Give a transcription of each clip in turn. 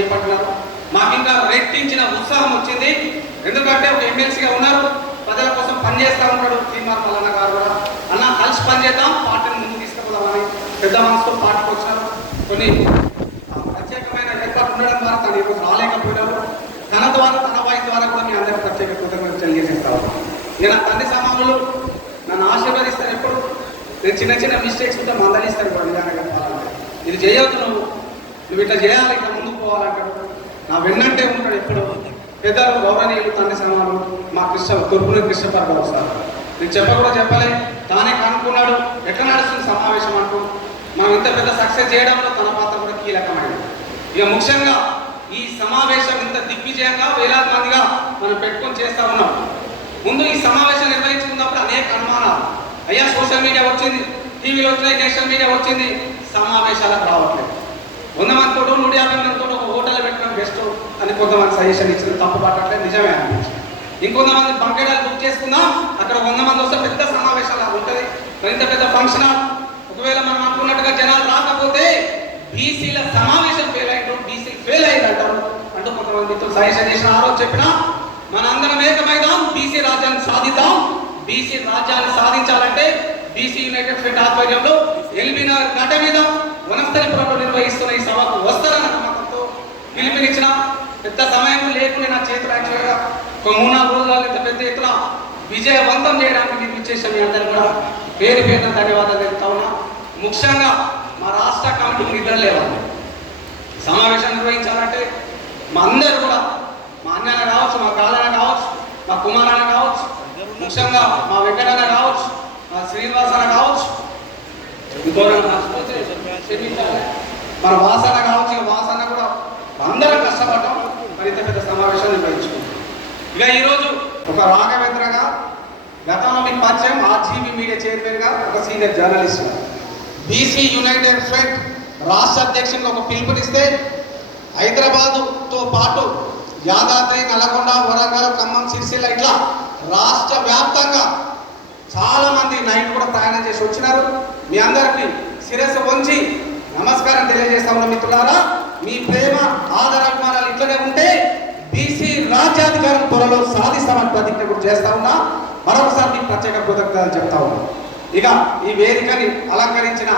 చేపట్టినారు. మాకు ఇంకా రెట్టించిన ఉత్సాహం వచ్చింది. ఎందుకంటే ఒక ఎమ్మెల్సీగా ఉన్నారు, ప్రజల కోసం పనిచేస్తూ ఉంటాడు. శ్రీమార్ మల్లన్న గారు కూడా అన్న కలిసి పనిచేద్దాం, పార్టీని ముందుకు తీసుకుపోదామని పెద్ద మనసుతో పార్టీకి వచ్చినారు. కొన్ని ప్రత్యేకమైన ఏర్పాటు ఉండడం ద్వారా తను ఈరోజు రాలేకపోయినారు. తన ద్వారా తన వాయిస్ ద్వారా కూడా మీ అందరికీ ప్రత్యేక కృతజ్ఞతలు తెలియజేస్తా ఉన్నాను. ఇక నా తండ్రి సమానులు నన్ను ఆశీర్వదిస్తారు. ఎప్పుడు నేను చిన్న చిన్న మిస్టేక్స్ ఉంటే మందలిస్తారు కూడా నిజంగా చెప్పాలంటే. ఇది చేయవద్దు, నువ్వు ఇట్లా చేయాలి, ఇట్లా ముందుకు పోవాలంటాడు. నా వెన్నంటే ఉంటాడు ఎప్పుడు. పెద్దలు గౌరవనీయులు తండ్రి సమానులు మా తూర్పుని కృష్ణపరబాబు సార్, నేను కూడా చెప్పలే, తానే కనుక్కున్నాడు ఎట్లా నడుస్తుంది సమావేశం అంటూ. మనం ఇంత పెద్ద సక్సెస్ చేయడంలో తన పాత్ర కూడా కీలకమైనది. ఇక ముఖ్యంగా ఈ సమావేశం ఇంత దిగ్విజయంగా వేలాది మందిగా మనం పెట్టుకొని చేస్తూ ఉన్నాం. ముందు ఈ సమావేశం నిర్వహించుకున్నప్పుడు అనేక అనుమానాలు, అయ్యా సోషల్ మీడియా వచ్చింది, టీవీలో వచ్చినాయి, నేషనల్ మీడియా వచ్చింది, సమావేశాలకు రావట్లేదు. 100 మందితో 150 మందితో ఒక హోటల్ పెట్టడం బెస్ట్ అని కొంతమంది సజెషన్ ఇచ్చిన, తప్పు పట్టట్లేదు, నిజమే అనిపించింది. ఇంకొంతమంది బంకేడాలు బుక్ చేసుకుందాం, అక్కడ 100 మంది వస్తే పెద్ద సమావేశాలు ఉంటుంది, మరింత పెద్ద ఫంక్షన్. ఒకవేళ మనం అనుకున్నట్టుగా జనాలు రాకపోతే బీసీల సమావేశం ఫెయిల్ అయ్యారు, బీసీ ఫెయిల్ అయ్యిందంటారు అంటూ కొంతమంది మిత్రులు సజెషన్ చేసిన. ఆ రోజు చెప్పినా మనందరం ఏకమైదాం, బీసీ రాజ్యాన్ని సాధిద్దాం. బీసీ రాజ్యాన్ని సాధించాలంటే బీసీ యునైటెడ్ ఫ్రంట్ ఆధ్వర్యంలో ఎల్బీనగర్ గడ్డ మీద వనస్థలిపురంలో నిర్వహిస్తున్న ఈ సభకు వస్తారన్న నమ్మకంతో పిలుపునిచ్చిన. పెద్ద సమయం లేకుండా నా చేతులు యాక్చువల్గా ఒక 3-4 రోజులు ఇంత పెద్ద ఎత్తున విజయవంతం చేయడానికి మీరు ఇచ్చేసాం. మీ అందరూ కూడా పేరు పేరున ధన్యవాదాలు చెప్తా ఉన్నా. ముఖ్యంగా మా రాష్ట్ర కమిటీకి నిద్ర లేవాలి. సమావేశం నిర్వహించాలంటే మా అందరూ కూడా, మా అన్నయ్య కావచ్చు, మా కాలన కావచ్చు, మా కుమారన్న కావచ్చు, ముఖ్యంగా మా వెంకటన్న కావచ్చు, మా శ్రీనివాసన కావచ్చు, మన వాసన కావచ్చు, వాసన కూడా అందరం కష్టపడ్డాం. మరింత పెద్ద సమావేశాన్ని నిర్వహించుకుంటాం. ఇక ఈరోజు ఒక రాఘవేంద్రగా, గతంలో మీకు పరిచయం ఆర్జీబీ మీడియా చైర్మన్గా, ఒక senior journalist, BC United front రాష్ట్ర అధ్యక్షునిగా ఒక పిలుపునిస్తే హైదరాబాదుతో పాటు యాదాద్రి, నల్గొండ, వరంగల్, ఖమ్మం, సిరిసిల్ల ఇట్లా రాష్ట్ర వ్యాప్తంగా చాలా మంది నైట్ కూడా ప్రయాణం చేసి వచ్చినారు. మీ అందరికీ శిరస్సు వంచి నమస్కారం తెలియజేస్తా ఉన్న మిత్రులారా, మీ ప్రేమ ఆదరాభిమానాలు ఇట్లనే ఉంటే బీసీ రాజ్యాధికారం త్వరలో సాధిస్తామని ప్రతిజ్ఞ కూడా చేస్తా ఉన్నా. మరొకసారి మీకు ప్రత్యేక కృతజ్ఞతలు చెప్తా ఉన్నా. ఇక ఈ వేదికని అలంకరించిన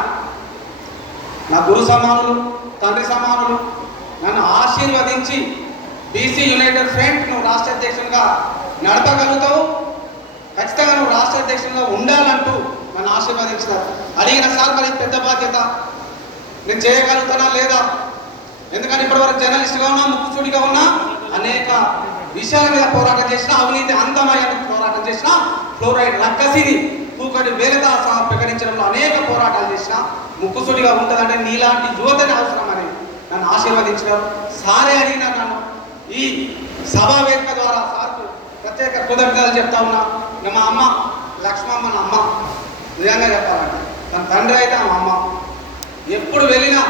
నా గురు సమానులు, తండ్రి సమానులు, నన్ను ఆశీర్వదించి బీసీ యునైటెడ్ ఫ్రంట్ నువ్వు రాష్ట్ర అధ్యక్షునిగా నడపగలుగుతావు, ఖచ్చితంగా నువ్వు రాష్ట్ర అధ్యక్షునిగా ఉండాలంటూ నన్ను ఆశీర్వదించినారు. అడిగిన సార్ మరి పెద్ద బాధ్యత, నేను చేయగలుగుతానా లేదా? ఎందుకంటే ఇప్పటివరకు జర్నలిస్ట్గా ఉన్నా, ముక్కుసూడిగా ఉన్నా, అనేక విషయాల మీద పోరాటం చేసిన, అవినీతి అంతమయ్యేందుకు పోరాటం చేసిన, ఫ్లోరైడ్ రక్కసిని కూకటి వేలదా ప్రకటించడంలో అనేక పోరాటాలు చేసిన, ముక్కుసూడిగా ఉంటుందంటే నీలాంటి యువతని అవసరం అని నన్ను ఆశీర్వదించినారు. సారే అడిగినా నన్ను ఈ సభా వేదిక ద్వారా సార్కు ప్రత్యేక కృతజ్ఞతలు చెప్తా ఉన్నా. మా అమ్మ లక్ష్మమ్మ, నా అమ్మ, నిజంగా చెప్పాలంటే తన తండ్రి అయితే ఆ అమ్మ ఎప్పుడు వెళ్ళినా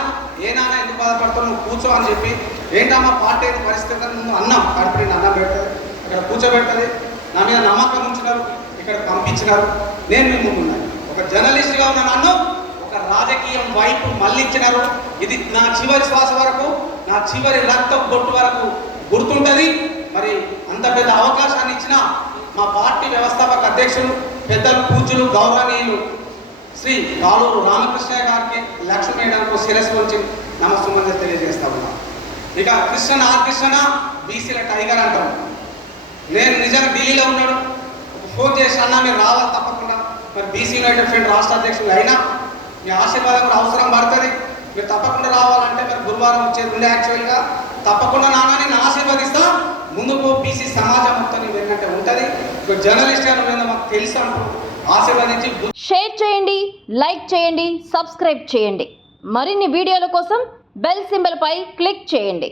ఏనానా ఎందుకు బాధపడతావు, నువ్వు కూర్చో అని చెప్పి, ఏంటమ్మా పార్టీ అయిన పరిస్థితి ముందు అన్నం కడుపుని అన్నం పెడుతుంది, ఇక్కడ కూర్చోబెడుతుంది, నా మీద నమ్మకం ఉంచినారు, ఇక్కడ పంపించినారు. నేను మీ ముందున్నాను. ఒక జర్నలిస్ట్గా ఉన్న నన్ను ఒక రాజకీయం వైపు మళ్ళించినారు. ఇది నా చివరి శ్వాస వరకు, నా చివరి రక్తం బొట్టు వరకు గుర్తుంటుంది. మరి అంత పెద్ద అవకాశాన్ని ఇచ్చిన మా పార్టీ వ్యవస్థాపక అధ్యక్షులు, పెద్దలు, పూజ్యులు, గౌరవనీయులు శ్రీ కాలూరు రామకృష్ణయ్య గారికి, లక్ష్మీ మేడంకు శిరస్సు నుంచి నమస్సుమంది తెలియజేస్తా ఉన్నాను. ఇక కృష్ణ కృష్ణ బీసీల టైగర్ అంటాం. నేను నిజంగా ఢిల్లీలో ఉన్నాడు, ఫోన్ చేసి అన్నా మీరు రావాలి తప్పకుండా. మరి బీసీ యునైటెడ్ ఫ్రంట్ రాష్ట్ర అధ్యక్షులు అయినా మీ ఆశీర్వాదం కూడా అవసరం పడుతుంది. మీరు తప్పకుండా రావాలంటే మరి గురువారం వచ్చేది ఉండే యాక్చువల్గా. తప్పకుండా నాన్నని నేను ఆశీర్వదిస్తా. ముందుకు బీసీ సమాజం మొత్తం ఏంటంటే ఉంటుంది. జర్నలిస్ట్గా మాకు తెలుసు అంటూ ఆశీర్వదించి షేర్ చేయండి, లైక్ చేయండి, సబ్స్క్రైబ్ చేయండి. మరిన్ని వీడియోల కోసం బెల్ సింబల్ పై క్లిక్ చేయండి.